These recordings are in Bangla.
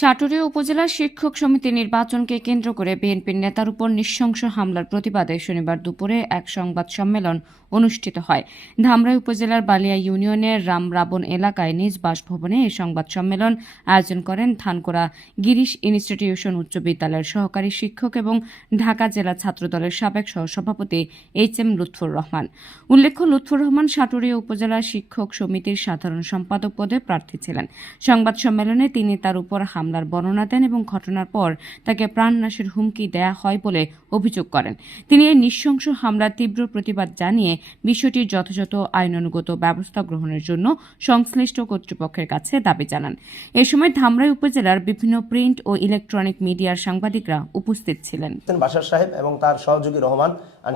সাটুরিয়া উপজেলার শিক্ষক সমিতি নির্বাচনকে কেন্দ্র করে বিএনপির নেতার উপর নৃশংস হামলার প্রতিবাদে শনিবার দুপুরে এক সংবাদ সম্মেলন অনুষ্ঠিত হয়। ধামরাই উপজেলার বালিয়া ইউনিয়নের রাম রাবণ এলাকায় নিজ বাসভবনে এই সংবাদ সম্মেলন আয়োজন করেন থানকোরা গিরিশ ইনস্টিটিউশন উচ্চ বিদ্যালয়ের সহকারী শিক্ষক এবং ঢাকা জেলা ছাত্রদলের সাবেক সহসভাপতি এইচ এম লুৎফুর রহমান। উল্লেখ্য, লুৎফুর রহমান সাটুরিয়া উপজেলা শিক্ষক সমিতির সাধারণ সম্পাদক পদে প্রার্থী ছিলেন। সংবাদ সম্মেলনে তিনি তার উপর হামলার বর্ণনা দেন এবং ঘটনার পর তাকে প্রাণনাশের হুমকি দেয়া হয় বলে অভিযোগ করেন। তিনি এই নৃশংস হামলার তীব্র প্রতিবাদ জানিয়ে বিষয়টির যথাযথ আইনানুগত ব্যবস্থা গ্রহণের জন্য সংশ্লিষ্ট কর্তৃপক্ষের কাছে দাবি জানান। এ সময় ধামরাই উপজেলার বিভিন্ন প্রিন্ট ও ইলেকট্রনিক মিডিয়ার সাংবাদিকরা উপস্থিত ছিলেন। বাশার সাহেব এবং তার সহযোগী রহমান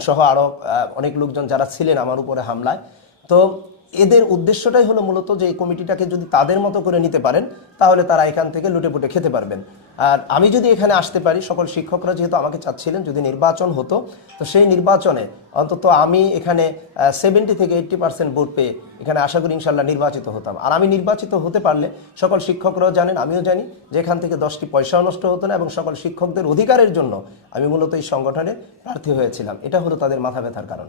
সহ আরও অনেক লোকজন যারা ছিলেন আমার উপরে হামলায়। তো এদের উদ্দেশ্যটাই হলো মূলত যে এই কমিটিটাকে যদি তাদের মতো করে নিতে পারেন, তাহলে তারা এখান থেকে লুটে পুটে খেতে পারবেন। আর আমি যদি এখানে আসতে পারি, সকল শিক্ষকরা যেহেতু আমাকে চাচ্ছিলেন যদি নির্বাচন হতো, তো সেই নির্বাচনে অন্তত আমি এখানে সেভেন্টি থেকে এইট্টি পার্সেন্ট ভোট পেয়ে এখানে আশা করি ইনশাল্লাহ নির্বাচিত হতাম। আর আমি নির্বাচিত হতে পারলে সকল শিক্ষকরাও জানেন, আমিও জানি যে এখান থেকে দশটি পয়সাও নষ্ট হতো না এবং সকল শিক্ষকদের অধিকারের জন্য আমি মূলত এই সংগঠনে প্রার্থী হয়েছিলাম। এটা হলো তাদের মাথা ব্যথার কারণ।